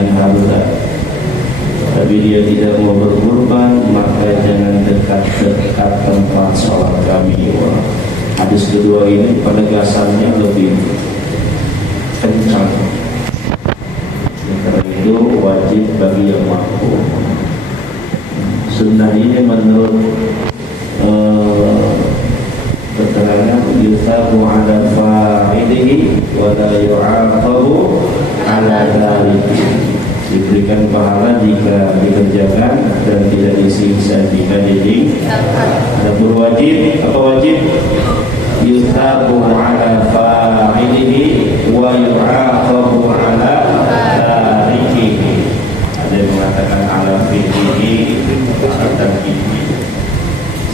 dengan harta, tapi dia tidak mau berkurban, maka jangan dekat-dekat tempat sholat kami. Hadis kedua ini penegasannya lebih kencang. Karena itu wajib bagi yang mampu. Sunnah ini menurut keterangan yusabu ala fa'ilihi wa la yu'aqabu ala dzalika, diberikan pahala jika dikerjakan dan tidak disiksa jika ditinggalkan. Ada berwajib apa wajib? Yusabu ala fa'ilihi wa yu'aqabu ala dzalika. Ada yang mengatakan ala fi'ilihi dan ini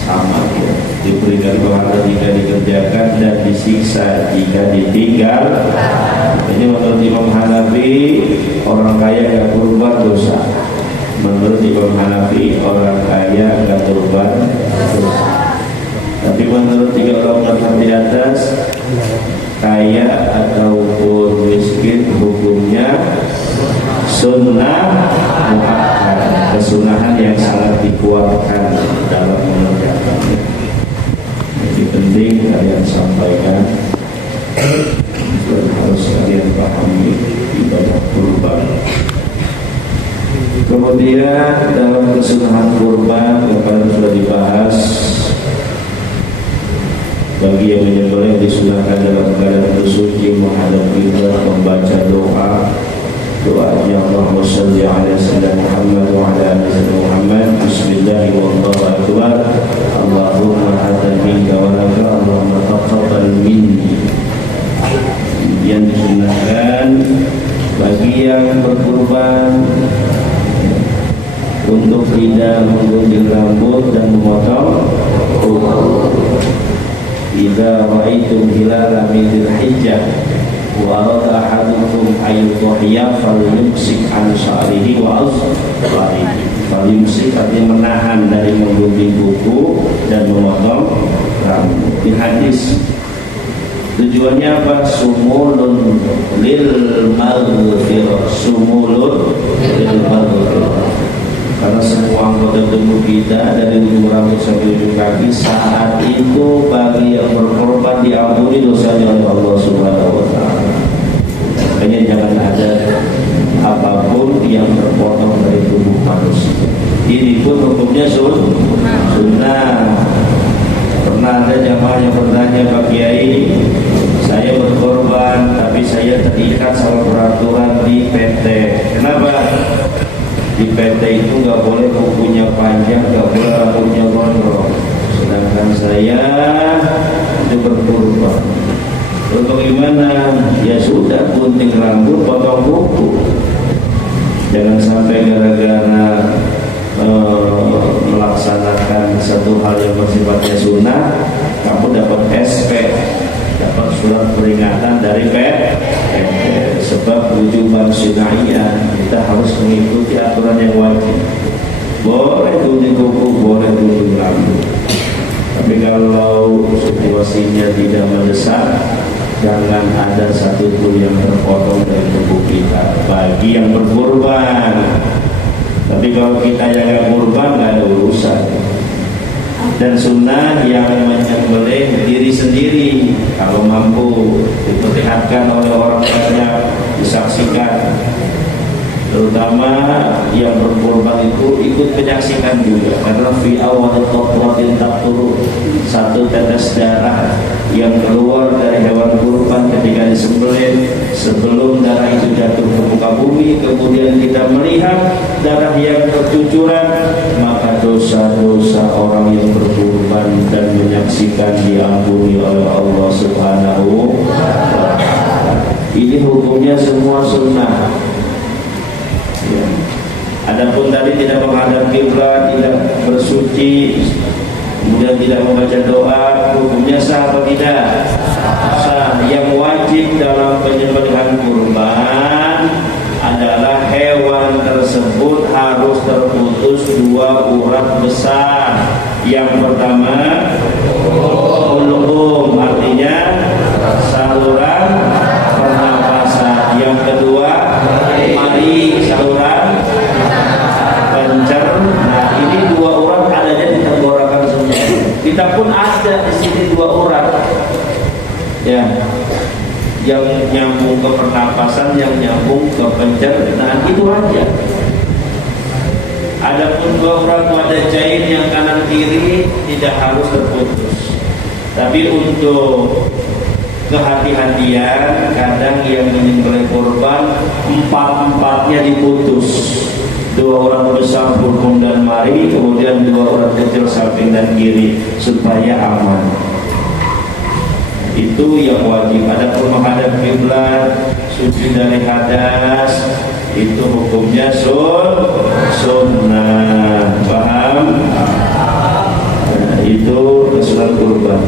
sama ya, diberikan pahala jika dikerjakan dan disiksa jika ditinggal. Ini menurut Imam Hanafi, orang kaya gak kurban dosa. Menurut Imam Hanafi, orang kaya gak kurban dosa. Tapi menurut tiga ulama di atas, kaya ataupun miskin hukumnya sunnah muakkad, kesunahan yang sangat dikuatkan dalam mengerjakannya. Jadi penting kalian sampaikan, harus kalian pahami ibadah kurban. Kemudian dalam kesunahan kurban yang sudah dibahas, bagi yang menyembelih disunahkan dalam keadaan bersuci, menghadap kiblat, membaca doanya Allahumma shalli ala sayyidina Muhammad wa ala ali sayyidina Muhammad. Bismillah wallahu akbar. Allahumma hadza minka wa laka, Allahumma taqabbal minni. Yang disunahkan bagi yang berkurban untuk tidak menggunting rambut dan memotong kuku. Idza ra'aitum hilala min dzilhijjah wa arada ahadukum ayyudhiya falyumsik an sya'rihi wa azfarihi. Falyumsik artinya menahan dari menggunting kuku dan memotong rambut. Di hadis tujuannya apa? Sumulun lil maghfirah. Sumulun lil maghfirah. Karena semua anggota tubuh kita dari ujung rambut sampai ujung kaki saat itu bagi yang berkorban diampuni dosanya oleh Allah Subhanahu wa taala. Makanya jangan ada apapun yang terpotong dari tubuh manusia. Ini pun hukumnya sunnah. Pernah ada jamaah yang bertanya, Pak Kiai, saya berkorban tapi saya terikat sama peraturan di PT. Kenapa? Di PT itu nggak boleh kukunya panjang, nggak boleh rambutnya gondrong. Sedangkan saya itu berkurban. Lalu bagaimana? Ya sudah, gunting rambut, potong kuku. Jangan sampai gara-gara melaksanakan satu hal yang bersifatnya sunnah, kamu dapat SP, dapat surat peringatan dari PT. Sebab wujuban syar'iyyah, kita harus mengikuti aturan yang wajib. Boleh gunting kuku, boleh gunting rambut. Tapi kalau situasinya tidak mendesak, jangan ada satu pun yang terpotong dari tubuh kita bagi yang berkurban. Tapi kalau kita yang kurban, nggak ada urusan. Dan sunnah yang menyembelih diri sendiri, kalau mampu diperlihatkan oleh orang banyak, disaksikan. Terutama yang berkorban itu ikut menyaksikan juga, karena fi awal qatlatin taqturu, satu tetes darah yang keluar dari hewan kurban ketika disembelih, sebelum darah itu jatuh ke muka bumi, kemudian kita melihat darah yang bercucuran, maka dosa-dosa orang yang berkorban dan menyaksikan diampuni oleh Allah Subhanahu wa ta'ala. Ini hukumnya semua sunnah. Ya. Adapun tadi tidak menghadap kiblat, tidak bersuci, kemudian tidak membaca doa, hukumnya sah atau tidak? Sah. Yang wajib dalam penyembelihan kurban adalah hewan tersebut harus terputus dua urat besar. Yang pertama, hulqum, artinya saluran pernapasan. Yang kedua, dari saluran pencerna. Ini 2 orang adanya di tenggorokan semua. Kita pun ada di sini 2 orang. Ya, yang nyambung ke pernapasan, yang nyambung ke pencernaan, itu aja. Adapun 2 orang wadah cair yang kanan kiri tidak harus terputus. Tapi untuk kehati-hatian, kadang yang menyembelih korban 4-4-nya diputus. 2 orang besar punggung dan mari, kemudian 2 orang kecil samping dan kiri, supaya aman. Itu yang wajib. Adapun menghadap kiblat, suci dari hadas, itu hukumnya sunnah. Paham? Nah, itu kesunahan kurban.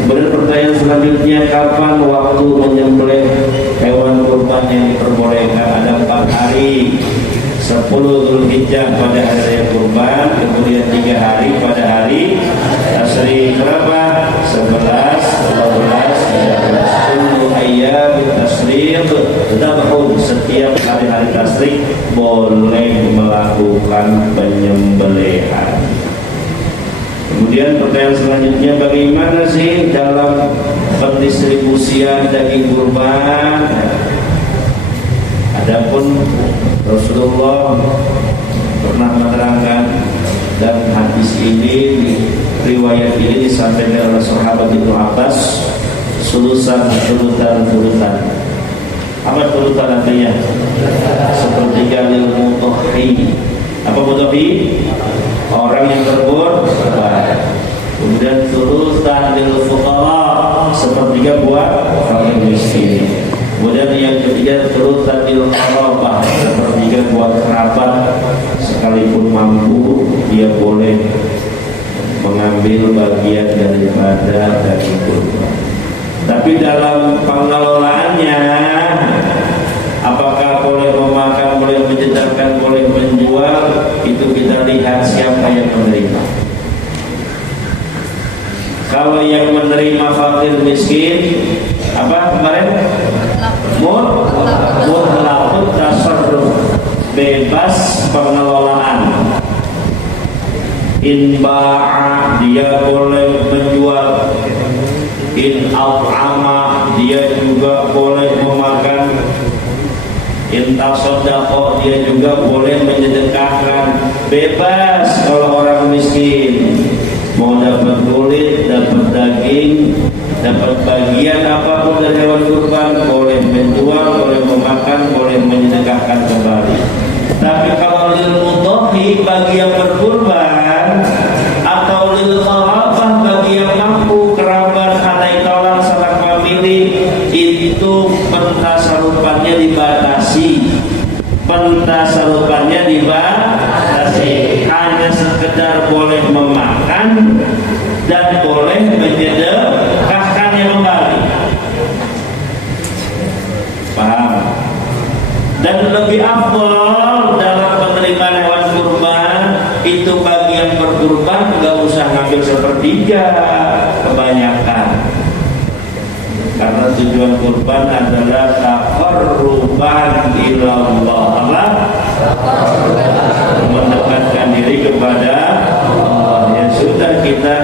Kemudian pertanyaan selanjutnya, kapan waktu menyembelih hewan kurban yang diperbolehkan? Ada 4 hari. 10 Dzulhijjah pada hari raya kurban, kemudian 3 hari pada hari tasyrik. Berapa? 11, 12, 13. Kullu ayyamit tasyrik dzabhun. Setiap hari-hari tasyrik boleh melakukan penyembelihan. Kemudian pertanyaan selanjutnya, bagaimana sih dalam pendistribusian daging kurban? Adapun Rasulullah pernah menerangkan, dan hadis ini, riwayat ini disampaikan oleh sahabat Ibnu Abbas, sulusan. Apa sulusan artinya? Sepertiga lil mudhi. Apa mudhi? Orang yang berkorban. Kemudian sulusan lil fuqara, sepertiga buat fakir miskin. Kemudian yang ketiga sulusan lil qarabah, sepertiga buat kerabat. Sekalipun mampu, dia boleh mengambil bagian daripada daging kurban. Tapi dalam pengelolaannya, apakah boleh memakan, boleh menjedarkan, boleh menjual, itu kita lihat siapa yang menerima. Kalau yang menerima fakir miskin, apa kemarin? Mutlaqut tasarruf, bebas pengelolaan. In ba'a, dia boleh menjual. In at'ama, dia juga boleh memakan. In tasaddaqa, dia juga boleh menyedekahkan. Bebas kalau orang miskin. Mau dapat kulit, dapat daging, dapat bagian apapun dari hewan kurban, boleh menjual, boleh memakan, boleh menyedekahkan kembali. Tapi kalau lil mudhi, bagi yang berkurban, atau lil qarabah, bagi yang mampu, kerabat, anak tolong, sanak famili, itu pentasarufannya dibatasi. Pentasarufannya dibatasi. Hanya sekedar boleh memakan dan boleh menyedekahkannya kembali. Paham? Dan lebih afdal dalam penerimaan hewan kurban itu, bagi yang berkurban nggak usah ngambil sepertiga, kebanyakan. Karena tujuan kurban adalah taqarruban ilallah, mendekatkan diri kepada Allah. Ya sudah, kita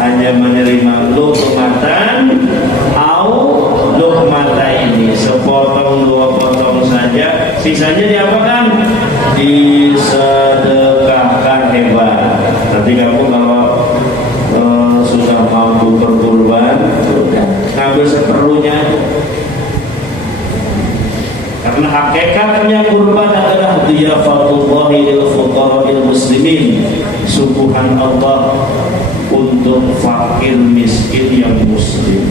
hanya menerima luqmatan au luqmataini, sepotong 2 potong saja, sisanya diapakan? Disedekahkan. Hebat. Nanti kamu kalau sudah mampu berkurban, ngambil seperlunya. Karena hakikatnya kurban adalah diyafatullahi lil fuqara'il muslimin, suguhan Allah untuk fakir miskin yang muslim.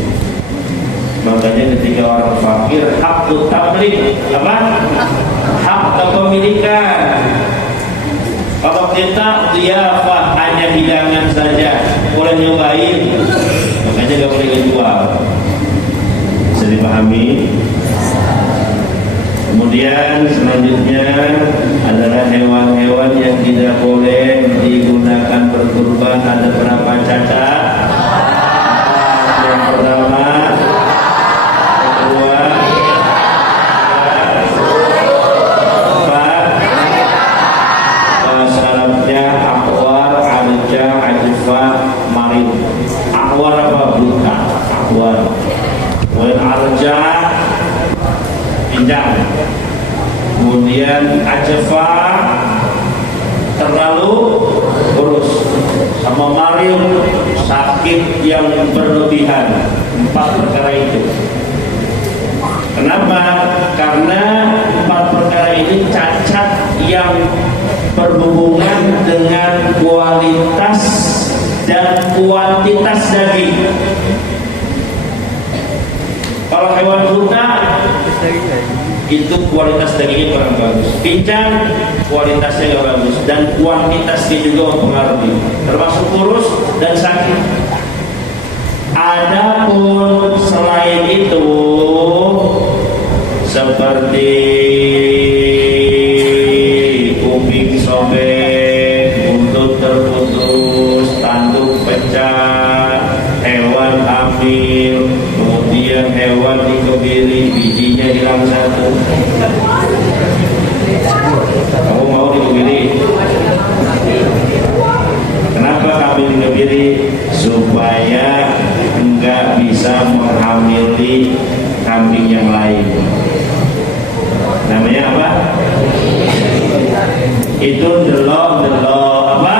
Makanya ketika orang fakir, hak tamlik, apa? Hak kepemilikan. Kalau kita diyafah, hanya hidangan saja, boleh nyobain, makanya gak boleh dijual. Bisa dipahami? Kemudian selanjutnya adalah hewan-hewan yang tidak boleh digunakan berkurban. Ada berapa cacat? Yang pertama, kedua, dengan Ajfa terlalu kurus, sama Mario sakit yang berlebihan. 4 perkara itu. Kenapa? Karena 4 perkara ini cacat yang berhubungan dengan kualitas dan kuantitas daging. Kalau hewan ternak itu kualitas dagingnya kurang bagus, pincang kualitasnya nggak bagus, dan kuantitasnya juga mempengaruhi, termasuk kurus dan sakit. Adapun selain itu seperti kuping sobek, buntut terputus, tanduk pecah, hewan hamil, kemudian hewan dikebiri, bijinya hilang 1. Kamu mau dikebiri? Kenapa kambing dikebiri? Supaya enggak bisa menghamili kambing yang lain. Namanya apa? Itu delok apa?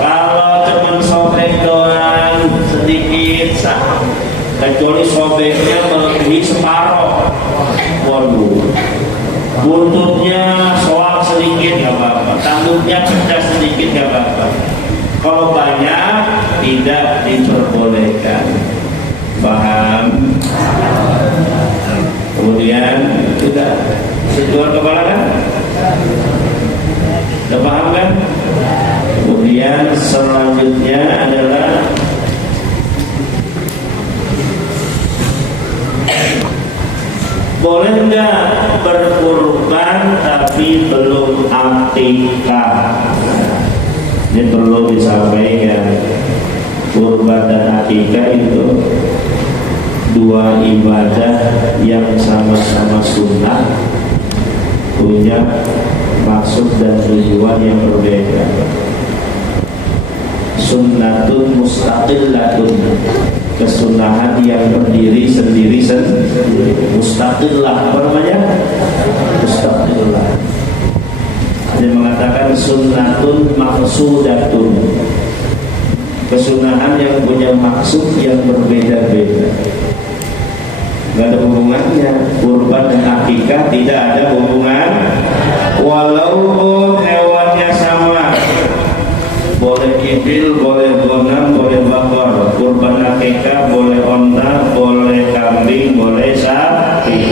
Kalau cuma sobek doang sedikit, kecuali sobeknya melebihi separuh, waduh, buntutnya soak sedikit nggak apa-apa, tanduknya pecah sedikit nggak apa-apa. Kalau banyak tidak diperbolehkan. Paham? Kemudian sudah sejual kepala kan? Sudah paham kan? Kemudian selanjutnya adalah boleh nggak berkurban tapi belum akikah? Ini perlu disampaikan, kurban dan akikah itu 2 ibadah yang sama-sama sunnah, punya maksud dan tujuan yang berbeda. Sunnatun mustaqillatun, kesunahan yang berdiri sendiri. Mustaqillah, apa namanya? Mustaqillah. Dia mengatakan sunnatun maqsudatun, kesunahan yang punya maksud yang berbeda-beda. Gak ada hubungannya. Kurban dan akikah tidak ada hubungan, walaupun hewannya sama. Boleh ibil, boleh gonam, boleh bakar. Kurban akikah boleh onta, boleh kambing, boleh sapi,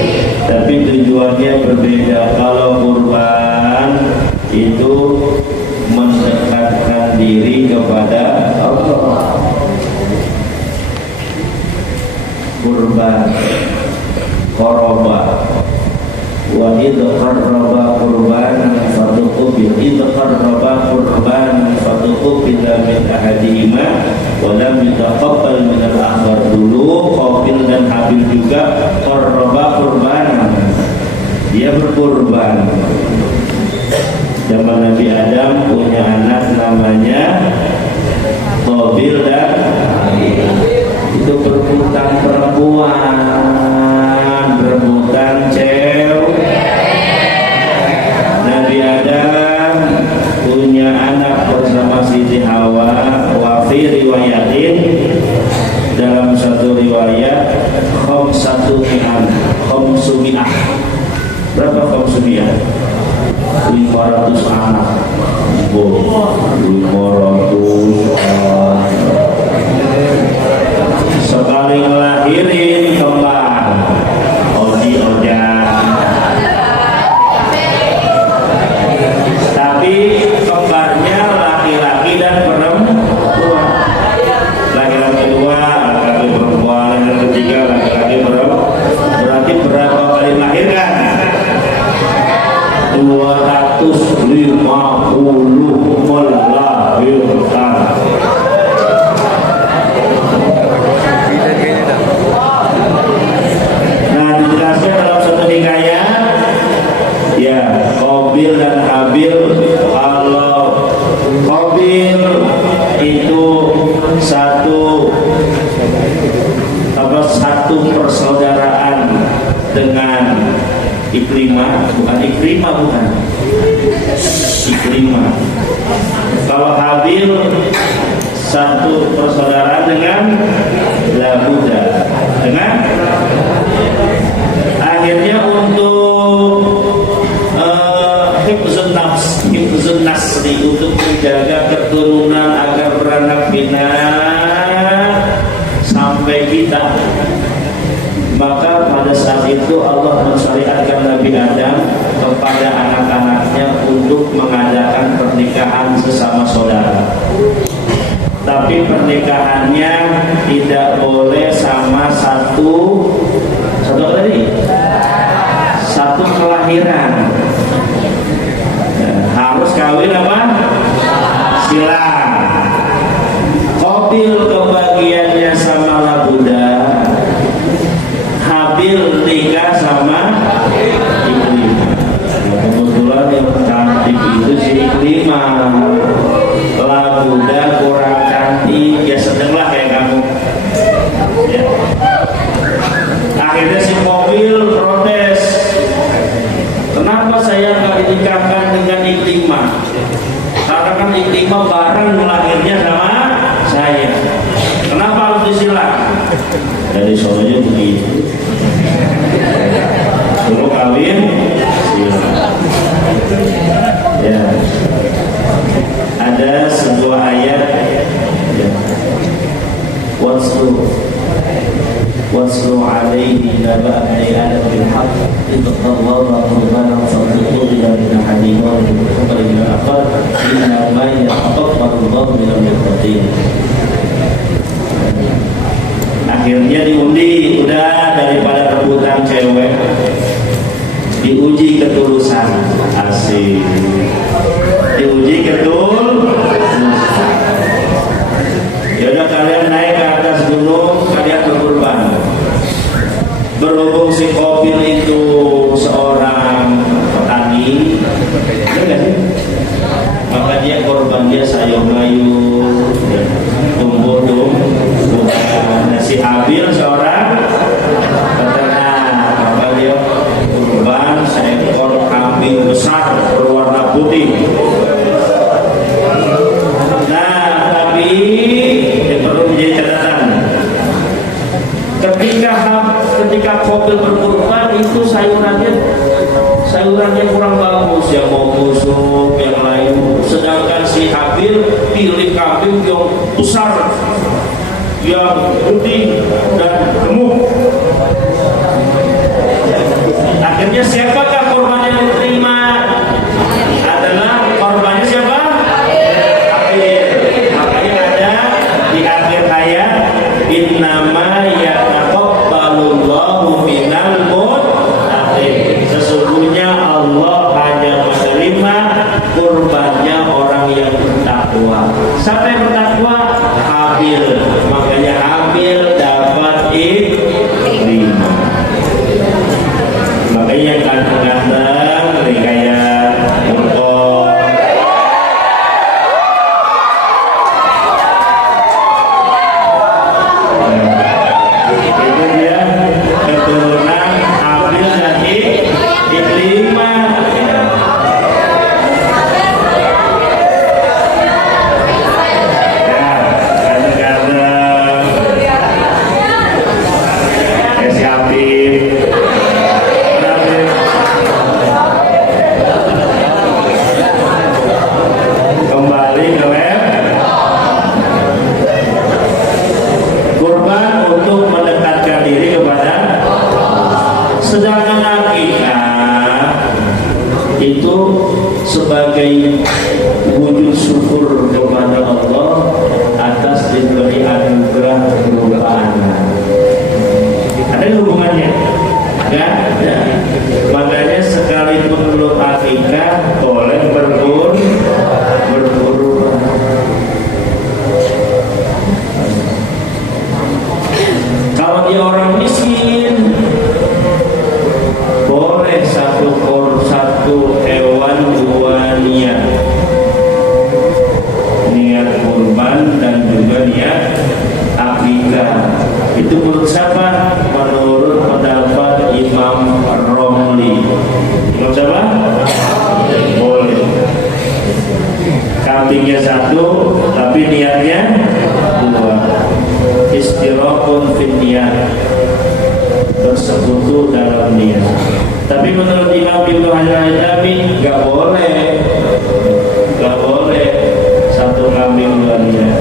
tapi tujuannya berbeda. Kalau kurban itu mendekatkan diri kepada Allah. Kurban qurba, wa idh qarraba qurbanan fatuqbil, idh qarraba qurbanan fatuqbil min ahadihima wa lam yutaqabbal min al-akhar. Dulu Qabil dan Habil juga qarraba qurbanan, dia berkurban. Zaman Nabi Adam punya anak namanya Qabil dan Habil. Itu berebutan perempuan, berebutan cewek. Nabi Adam punya anak bersama Siti Hawa. Wa fi riwayatin, dalam satu riwayat, khamsumi'ah. Berapa khamsumi'ah? 500 anak. 500 anak. Sekali ngelahirin kembar, oji-ojan. Tapi kembarnya laki-laki dan perempuan. Laki-laki 2, laki-laki perempuan. Yang ketiga laki-laki perempuan. Berarti berapa kali melahirkan? 250 melahirkan. Nah, dijelaskan dalam satu hikayat, ya, Qabil dan Habil. Kalau Qabil itu satu persaudaraan dengan Ikrimah, bukan Ikrimah. Ikrimah bukan? Ikrimah. Kalau Habil satu persaudaraan dengan Labuda, dengan akhirnya untuk hifzun nasri, untuk menjaga keturunan agar beranak pinak sampai kita, maka pada saat itu Allah mensyariatkan Nabi Adam kepada anak-anaknya untuk mengadakan pernikahan sesama saudara. Tapi pernikahannya tidak boleh sama satu apa tadi? Satu kelahiran. Harus kawin apa? Silang. Qabil kebagiannya sama Labuda, Habil nikah sama Ikrimah. Kebetulan yang cantik itu si Ikrimah, Labuda kurang cantik, ya sedanglah kayak kamu ya. Akhirnya si Qabil protes, kenapa saya nggak dinikahkan dengan Ikrimah? Karena kan Ikrimah bareng lahirnya sama saya, kenapa harus disilang? Dari soalnya begitu, suruh kawin silang. Ya, ada sebuah ayat ya. Waslu alaihi naba abni adam bilhaq idh qarraba qurbanan fatuqubila min ahadihima wa tuqbala min al-akhar innama yataqabbalu Allahu minal muttaqin. Akhirnya diundi, udah daripada rebutan cewek, diuji ketulusan. Asik, diuji ketulusan. Ya udah, kalian naik ke atas gunung, kalian berkorban. Berhubung si Qabil itu seorang petani, ya kan? Maka dia korban, dia sayur-mayur, tumbuh-tumbuh. Nah, si Habil seorang peternak, maka dia korban seekor kambing besar berwarna putih. Nah, tapi perlu menjadi catatan, ketika Qabil berkorban itu sayurannya kurang bagus, yang mau busuk, yang lain. Sedangkan si Habil pilih kambing yang besar, yang putih dan gemuk. Akhirnya siapakah korban yang diterima? Adalah korbannya siapa? Habil. Makanya ada di akhir ayat, innama yataqabbalullahu minal muttaqin. Sesungguhnya Allah hanya menerima kurbannya orang yang bertakwa. Siapa yang bertakwa? Habil. Makanya Habil dapat Ikrimah. Makanya yang ganteng-ganteng kayak Murko. Itu dia keturunan Habil dan Ikrimah. Sedangkan akikah itu sebagai wujud syukur kepada Allah atas diberi anugerah berupa anak. Ada hubungannya? Ada. Makanya sekalipun belum akikah boleh berkurban. Kalau dia orang miskin, boleh satu hewan dua niat kurban dan juga niat akikah. Itu menurut siapa? Menurut pendapat Imam Romli. Imam siapa? matinya satu tapi niatnya dua. Istiraqun fin niyat, bersekutu dalam niat. Tapi menurut Imam Ibnu Hajar al-Haytami nggak boleh satu kambing dua niat.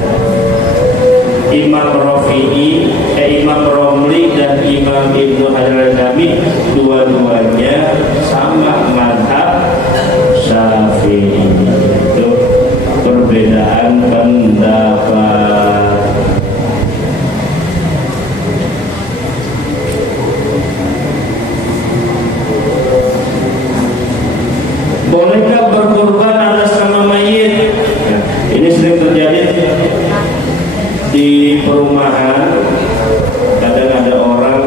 Imam Rafi'i, Imam Romli dan Imam Ibnu Hajar al-Haytami dua-duanya sama mazhab Syafi'i. Itu perbedaan pendapat. Bolehkah berkorban atas nama mayit? Ya, ini sering terjadi di perumahan. Kadang ada orang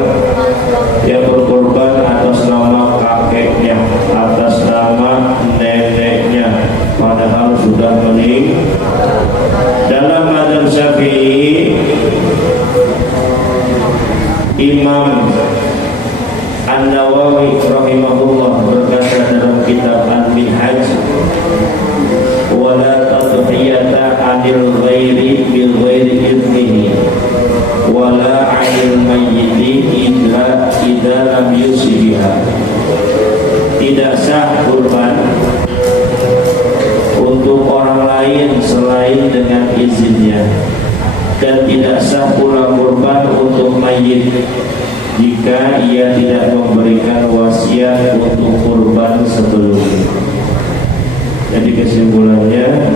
yang berkorban atas nama kakeknya, atas nama neneknya, padahal sudah meninggal. Dalam mazhab Syafi'i, Imam An-Nawawi rahimahullah berkata dalam kitab Al-Minhaj, wala tadhiyata 'anil ghairi bil ghairi idnihi wala 'anil mayyiti idza lam yusibiha. Tidak sah kurban untuk orang lain selain dengan izinnya, dan tidak sah pula kurban untuk mayit jika ia tidak memberikan wasiat untuk kurban sebelumnya. Jadi kesimpulannya,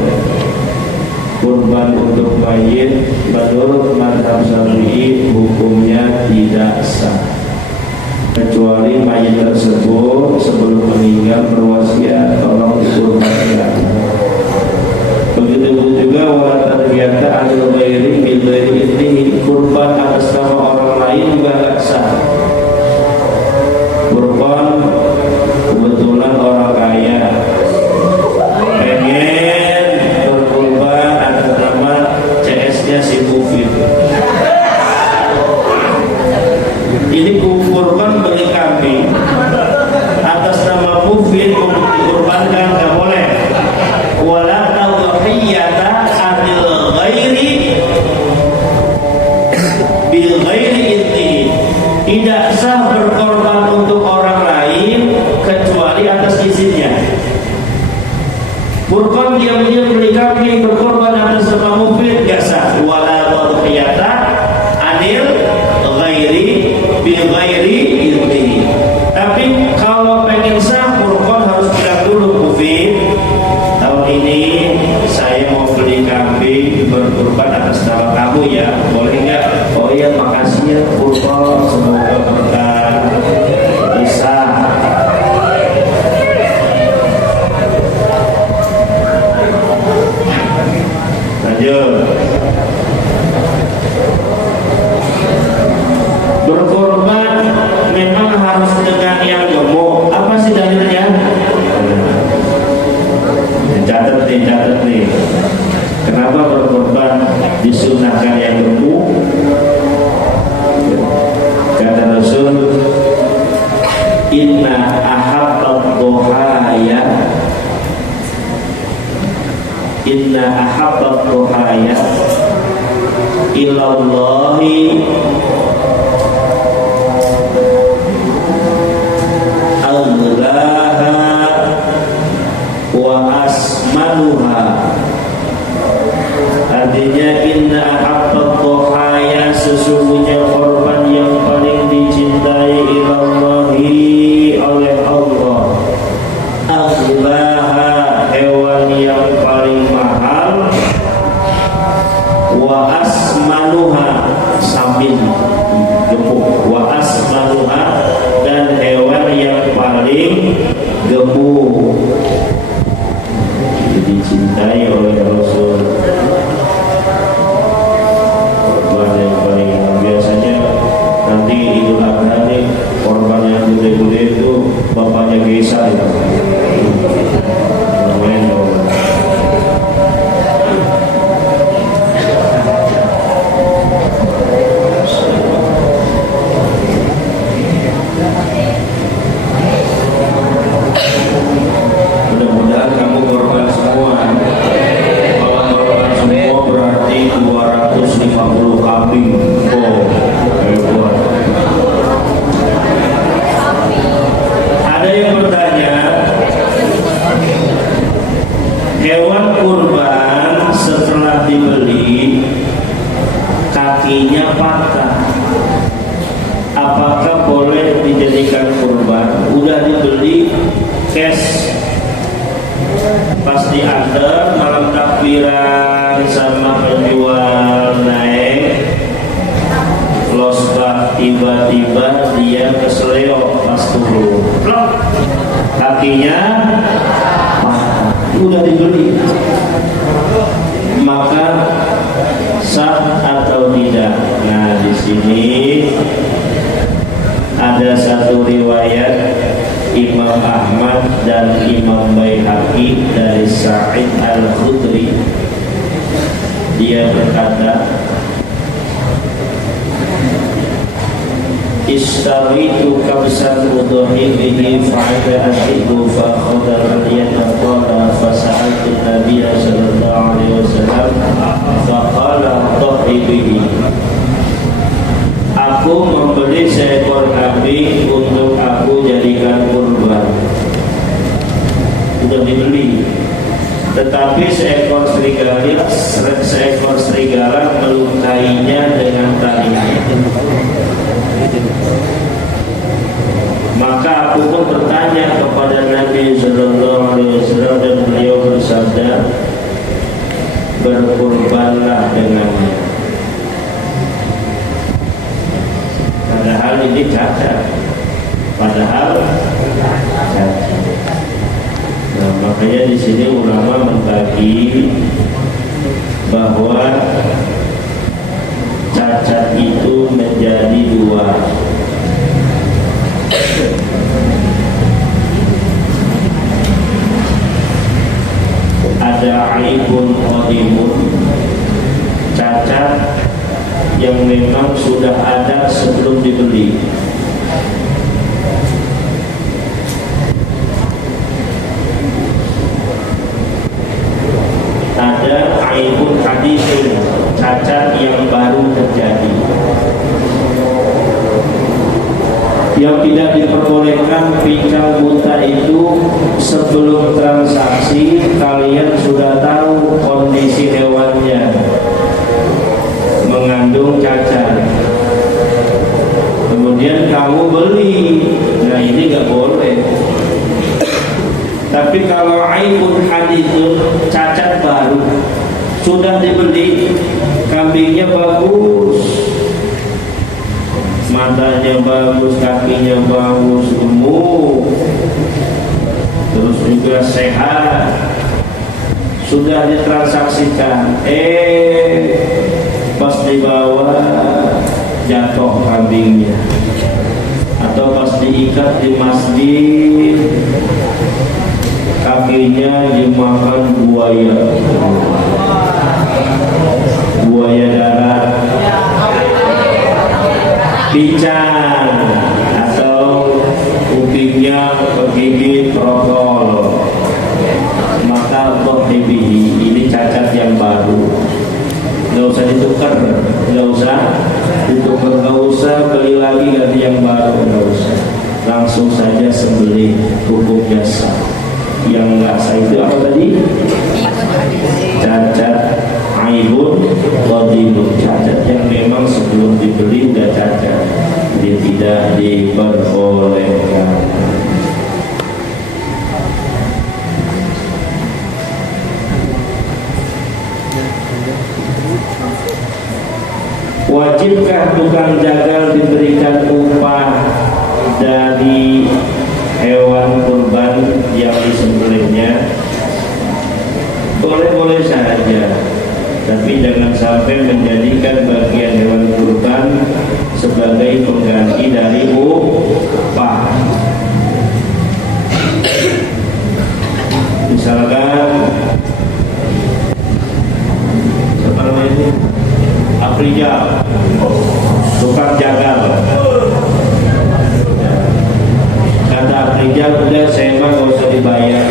kurban untuk mayit menurut mazhab Syafi'i hukumnya tidak sah, kecuali mayit tersebut sebelum meninggal berwasiat tolong dikurbankan. Begitu juga wala tadhiyata 'anil ghairi bil ghairi idnihi, kurban atas nama orang lain juga enggak sah. Kurban kebetulan orang kaya pengen berkurban atas nama CS-nya si Mufid. Ini kurban beli kambing atas nama Mufid untuk dikurbankan enggak boleh. Wala tadhiyata 'anil ghairi bil ghairi idnihi, tidak sah berkorban untuk orang lain kecuali atas izinnya. Kurban diam-diam beli kambing berkorban atas nama Mufid enggak sah. Wala tadhiyata 'anil ghairi bil ghairi idnihi. Tapi kalau pengen sah kurban harus bilang dulu, Mufid, tahun ini saya mau beli kambing berkurban atas nama kamu ya, boleh nggak? Oh iya, makasih ya kurban, semoga berkah. Bisa. Lanjut. Berkorban memang harus dengan yang gemuk. Apa sih dalilnya? Catat nih. Kenapa berkorban disunahkan yang gemuk? Kata Rasul, inna ahabbat duhaya ilallahi aghlaha wa asmanuha. Artinya inna ahabbat duhaya, sesungguhnya korban yang paling dicintai ilallahi oleh Allah, aghlaha, hewan yang paling mahal, wa asmanuha, samin gemuk, wa asmanuha, dan hewan yang paling gemuk dicintai oleh Rasul. Korban yang paling biasanya nanti Idul Adha nih, korban yang gede-gede itu bapaknya Gesa ya. hewan kurban setelah dibeli kakinya patah, apakah boleh dijadikan kurban? Udah dibeli cash, pas diantar malam takbiran sama penjual naik losbah, tiba-tiba dia keseleo pas turun, kakinya udah dibeli, maka sah atau tidak? Nah, di sini ada satu riwayat Imam Ahmad dan Imam Baihaqi dari Sa'id Al-Khudri. Dia berkata, Istaritu kabsan udhuhi bihi fa'ida ashidu fa'khudar aliyata qala fasa'altu Nabiya sallallahu alaihi wasallam faqala udhuhi bihi. Aku membeli seekor kambing untuk aku jadikan kurban. Sudah dibeli, tetapi seekor serigala melukainya dengan tali. Maka aku pun bertanya kepada Nabi sallallahu alaihi wasallam dan beliau bersabda, berkurbanlah dengannya. Padahal ini cacat. Nah, makanya di sini ulama membagi bahwa cacat itu menjadi dua. Ada aibun qadimun, cacat yang memang sudah ada sebelum dibeli. Ada aibun hadisun, cacat yang baru terjadi, yang tidak diperbolehkan pincang buta itu sebelum transaksi kalian sudah tahu kondisi hewannya mengandung cacat, kemudian kamu beli. Nah, ini gak boleh. Tapi kalau aibun hadithun, cacat baru, sudah dibeli, kambingnya bagus, matanya bagus, kakinya bagus, gemuk, terus juga sehat, sudah ditransaksikan, pas dibawa jatuh kambingnya, atau pas diikat di masjid kakinya dimakan buaya darat, pincang, atau kupingnya kegigit protol, maka tohibihi, ini cacat yang baru. Nggak usah ditukar, nggak usah beli lagi ganti yang baru, nggak usah. Langsung saja sembelih, hukumnya sah. Yang nggak sah itu apa tadi? Cacat aibun qadimun, cacat yang memang sebelum dibeli sudah cacat, jadi tidak diperbolehkan. Wajibkah tukang jagal diberikan upah dari hewan kurban yang disembelihnya? Boleh-boleh saja, tapi jangan sampai menjadikan bagian hewan kurban sebagai pengganti dari upah. Misalkan seperti ini, Afrijal, tukang jagal, kata Afrijal, udah saya mah gak usah dibayar,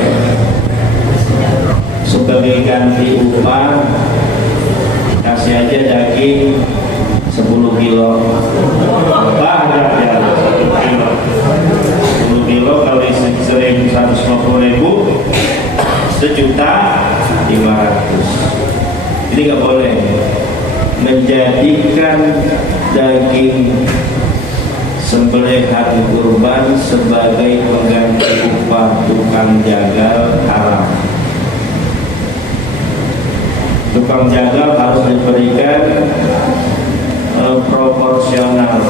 sebagai ganti upah kasih aja daging 10 kilo. Banyak ya, 10 kilo kali 150.000, 1 juta. 500. Ini nggak boleh menjadikan daging sembelihan kurban sebagai pengganti upah tukang jagal, haram. Tukang jagal harus diberikan proporsional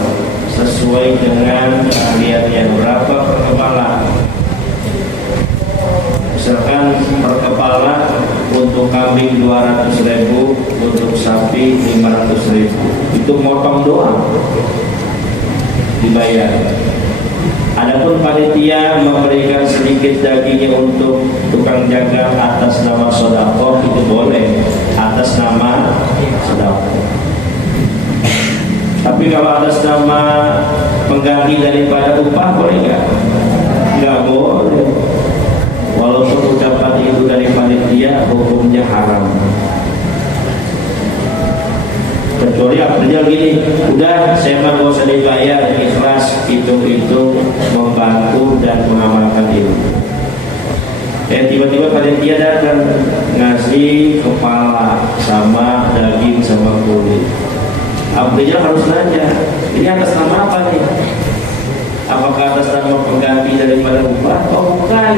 sesuai dengan keahliannya. Berapa per kepala? Misalkan per kepala untuk kambing 200.000, untuk sapi 500.000. Itu motong doang dibayar. Adapun panitia memberikan sedikit dagingnya untuk tukang jaga atas nama sedekah, itu boleh atas nama sedekah. Tapi kalau atas nama pengganti daripada upah boleh nggak? Nggak boleh. Walaupun ucapan itu dari panitia, hukumnya haram. Kecuali artinya gini, udah saya mah gak usah dibayar, ikhlas, itu membantu dan mengamalkan ilmu. Tiba-tiba panitia datang ngasih kepala sama daging sama kulit. Artinya harus nanya, ini atas nama apa nih? Apakah atas nama pengganti daripada upah? Oh bukan,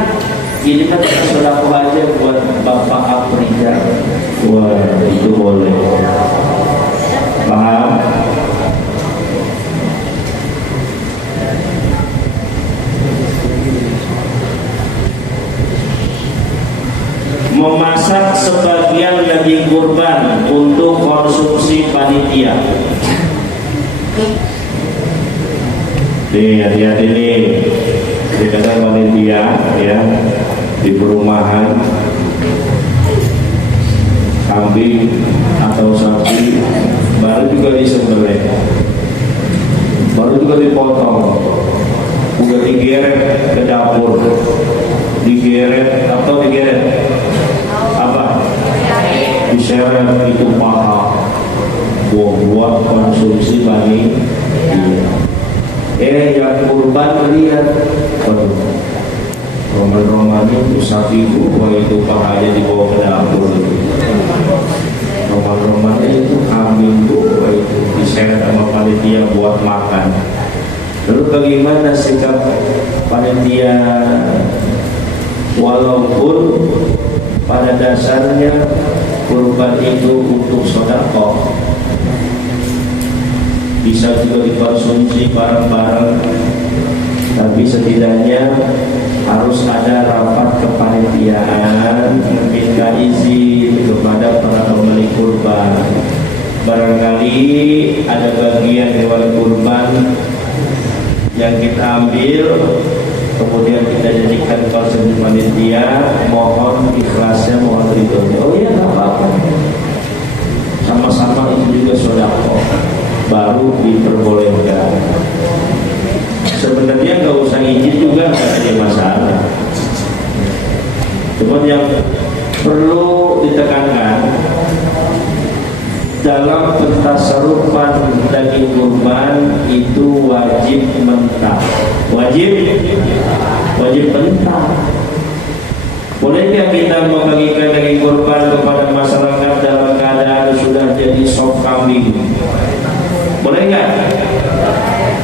ini kan sedekah aja buat Bapak Afrika. Wah, itu boleh. Paham? Memasak sebagian daging kurban untuk konsumsi panitia. Nih, hati-hati nih. Kadang panitia ya di perumahan kambing atau sapi baru juga disembelih, baru juga dipotong, udah digeret ke dapur, digeret atau digeret apa? Diseret itu paha buat konsumsi bani. Yang kurban lihat, roman-roman itu sapi itu pahanya dibawa ke dapur. Roman-romannya itu kambing itu diseret sama panitia buat makan. Lalu bagaimana sikap panitia? Walaupun pada dasarnya kurban itu untuk sedekah, bisa juga dikonsumsi bareng-bareng, tapi setidaknya harus ada rapat kepanitiaan meminta izin kepada para pemilik kurban. Barangkali ada bagian hewan kurban yang kita ambil, kemudian kita jadikan konsumsi panitia, mohon ikhlasnya, mohon ridhonya. Oh iya, nggak apa-apa, sama-sama itu juga sedekah, baru diperbolehkan. Sebenarnya nggak usah izin juga, nggak ada masalah. Cuma yang perlu ditekankan dalam pentasarufan daging kurban itu wajib mentah, wajib mentah. Bolehkah kita membagikan daging kurban kepada masyarakat dalam keadaan sudah jadi sop kambing? Boleh nggak?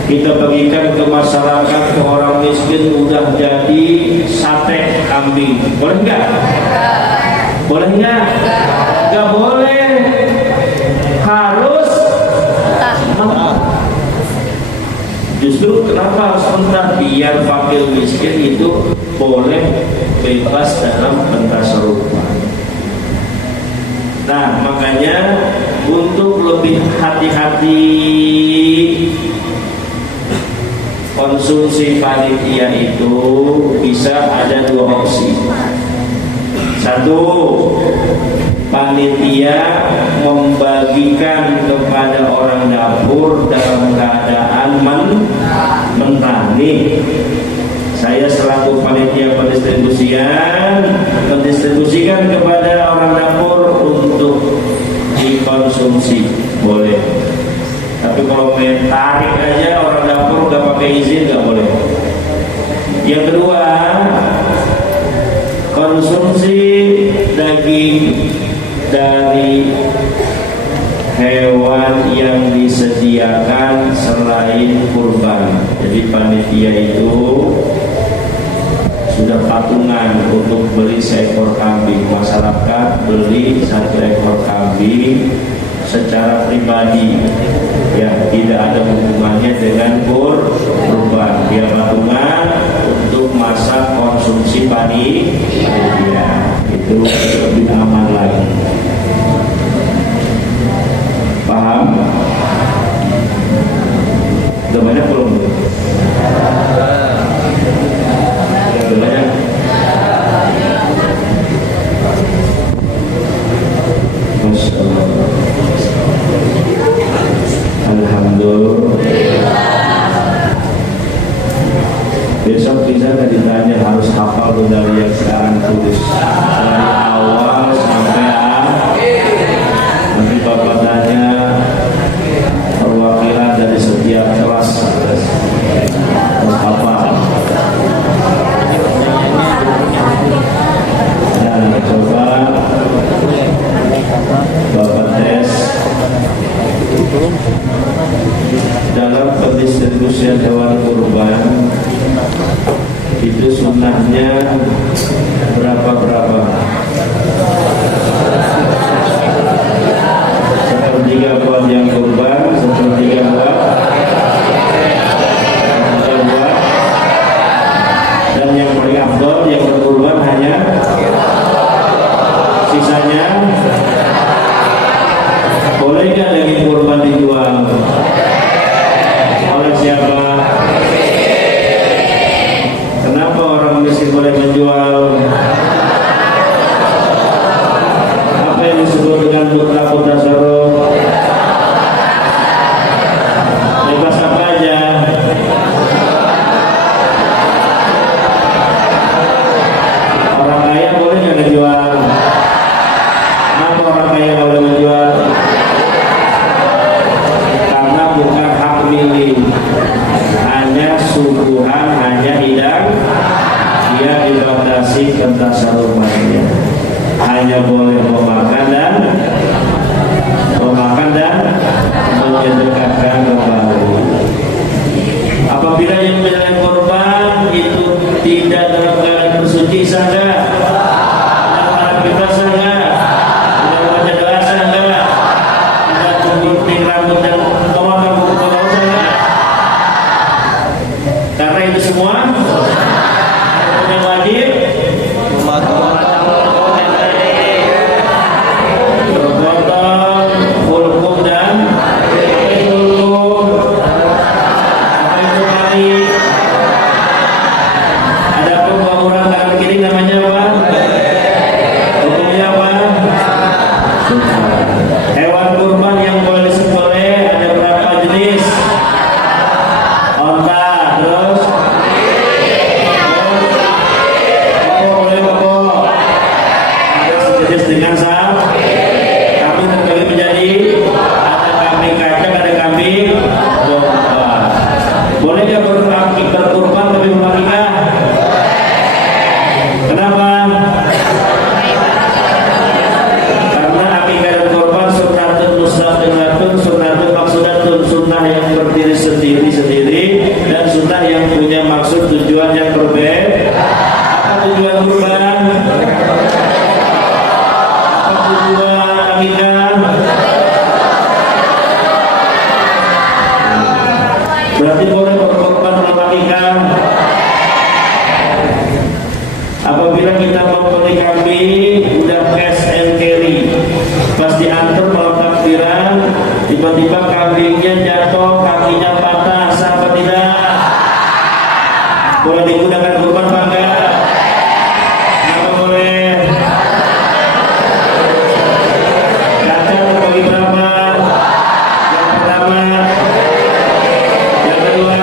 Kita bagikan ke masyarakat, ke orang miskin udah jadi sate kambing, boleh nggak? Boleh nggak? Nggak boleh, harus mentah. Justru kenapa harus mentah? Biar fakir miskin itu boleh bebas dalam pentasarufan. Nah, makanya untuk lebih hati-hati konsumsi panitia itu bisa ada dua opsi. Satu, panitia membagikan kepada orang dapur dalam keadaan mentah. Nih, saya selaku panitia mendistribusikan kepada orang dapur untuk dikonsumsi, boleh. Tapi kalau main tarik aja orang dapur nggak pakai izin, nggak boleh. Yang kedua, konsumsi daging dari hewan yang disediakan selain kurban. Jadi panitia itu sudah patungan untuk beli seekor kambing. Masyarakat beli 1 ekor kambing secara pribadi, ya tidak ada hubungannya dengan kurban. Dia patungan untuk masa konsumsi panitia, itu lebih aman lagi. Paham? Udah banyak belum? Udah banyak? Masya Allah. Alhamdulillah. Besok bisa nggak ditanya harus hafal dari yang sekarang tulis dari awal sampai akhir. Nanti Bapak tanya perwakilan dari setiap kelas harus hafal. Nah, coba Bapak tes. Dalam pendistribusian hewan kurban itu sunnahnya berapa? Sepertiga buat yang kurban, sepertiga buat dan yang paling afdal yang berkurban hanya sisanya. Boleh nggak daging kurban dijual? Oleh siapa? Kenapa orang miskin boleh menjual? Apa yang disebut dengan mutlaq tasarruf? Bebas apa aja? Orang kaya boleh nggak dijual? Kenapa orang kaya boleh menjual? Karena bukan hak milik, hanya suguhan, hanya hidang. Dia dibatasi kentasarufannya, hanya boleh memakan dan menyedekahkan kembali. Apabila yang menyembelih korban itu tidak dalam keadaan bersuci, sah nggak? Dalam kita sah nggak? Tidak baca doa sah nggak? Tidak gunting rambut dan memotong kuku sah nggak? Karena itu semua yang wajib bergotong, fulkum dan fulkum. Apa itu kali? Ada pun bangunan tangan kiri namanya apa? Hukumnya apa? Hewan kurban yang boleh disembelih ada berapa jenis? Onta, terus dengan sah. Kambing terbagi menjadi ada kambing kacang, ada kambing domba. Boleh dia berkurban tapi berakikah? Kenapa? Karena akikah dan kurban sunnatun mustaqillatun, sunnatun maksudatun, sunnah yang berdiri sendiri dan sunnah yang punya maksud tujuan yang berbeda. Apa tujuan kurban? Berarti boleh berkorban akikah. Apabila kita membeli kambing udah cash and carry, pas diantar malam takbiran, tiba-tiba kambingnya jatuh, kakinya patah, sah apa tidak? Boleh digunakan kurban apa enggak? Kenapa boleh? Cacat bagi berapa? Yang pertama. Yang kedua,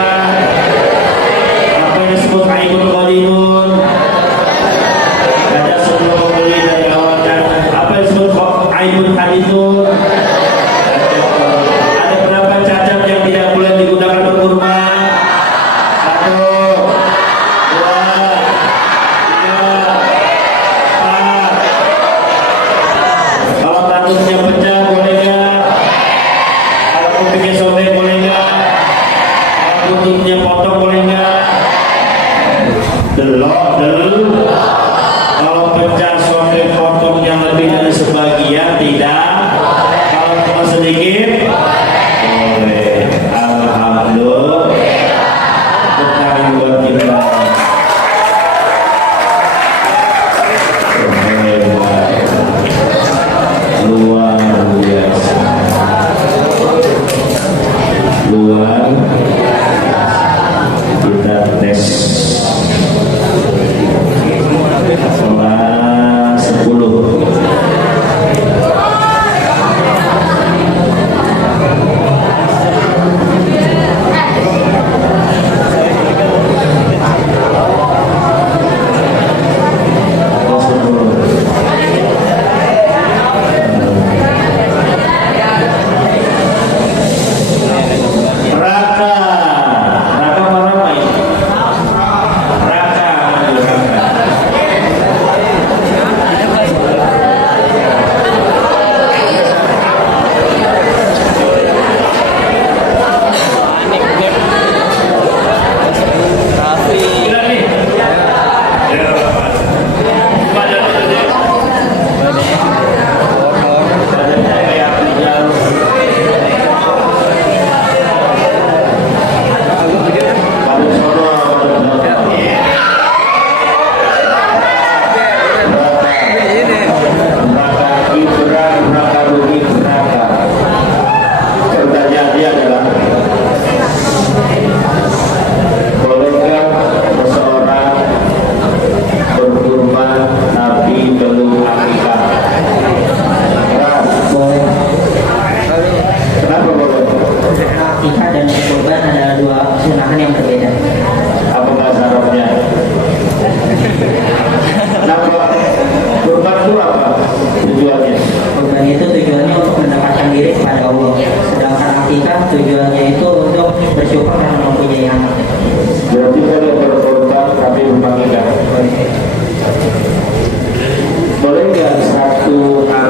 apa yang disebut aibun qadimun? Ada sebelum membeli dari awal. Apa yang disebut aibun hadithun? Ada berapa cacat yang tidak boleh digunakan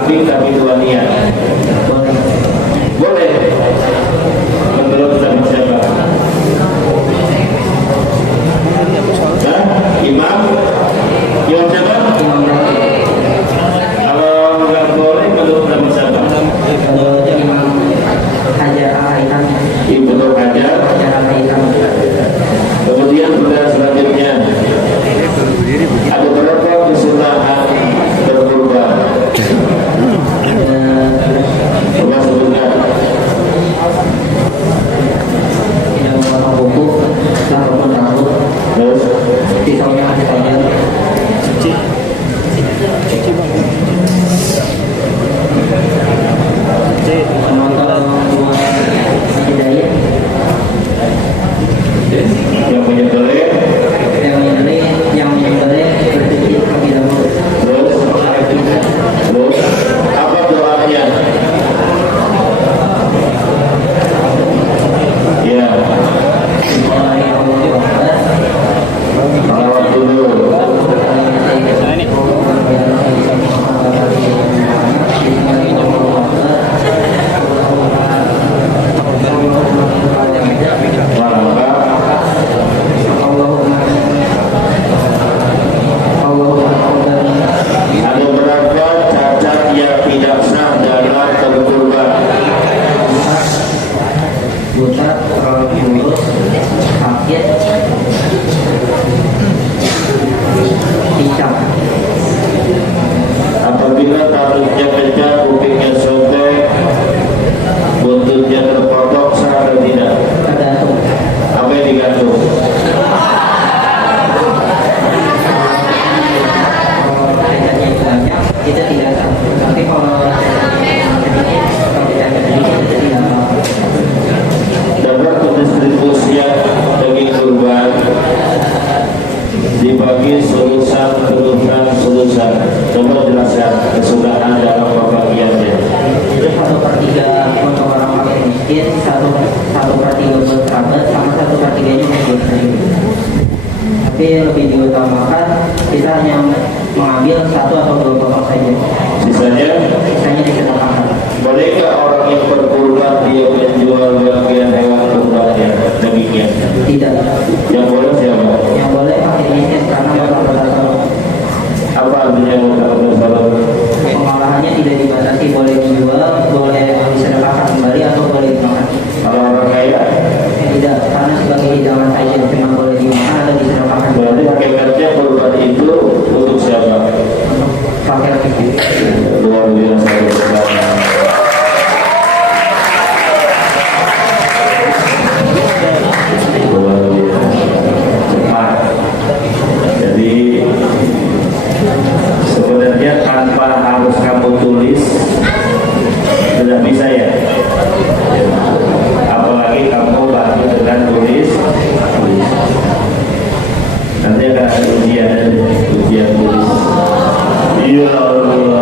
tapi dua niat. Boleh. Menurut sama siapa? Hah? Imam? Imam siapa? Kalau nggak boleh menurut sama siapa? Imam Hajar Al-Haytham. Ibnu Hajar. Kemudian pertanyaan selanjutnya, ada berapa kesunahan berkurban? Coba sebutkan. Tidak memotong buku, ataupun rambut, Terus, pisaunya saja. Memotong dua hidayah, yang menyembelih. yang menyembelih bercuci terlebih dahulu. Terus, apa doanya? Ya, salawat dulu. Ada berapa cacat yang tidak sah dalam berkurban? Buta, terlalu mulus, sakit, pincang. Apabila taringnya pecah, kupingnya sobek, buntutnya terpotong, sah atau tidak? Tergantung. Apa yang digantung? Kalau kaitannya banyak, kita tidak tahu. Tapi kalau tidak tidak tahu. Dapat pendistribusian daging kurban dibagi sulusan. Coba jelaskan kesudahan dalam pembagiannya. Itu 1/3 untuk orang pakai miskin, 1/3 buat kerabat, sama 1/3-nya untuk sendiri. Tapi yang lebih diutamakan kita hanya mengambil 1 atau 2 potong saja. Sisanya disedekahkan. Bolehkah orang yang berkurban dia menjual bagian hewan kurbannya dagingnya? Tidak. Yang boleh siapa? Yang boleh pakai miskin karena bapak-bapak Apa artinya bapak-bapak? pengolahannya tidak dibatasi, boleh dijual, boleh disedekahkan kembali atau boleh dimakan. Kalau orang kaya? Tidak, karena sebagai hidangan saja cuma boleh dimakan atau disedekahkan. Berarti hakikatnya kurban itu untuk siapa? Pakai miskin. Luar biasa. Luar biasa. Cepat. Jadi sebenarnya tanpa harus kamu tulis sudah bisa ya. Apalagi kamu bantu dengan tulis. Nanti akan ada ujian tulis. Ya Allah.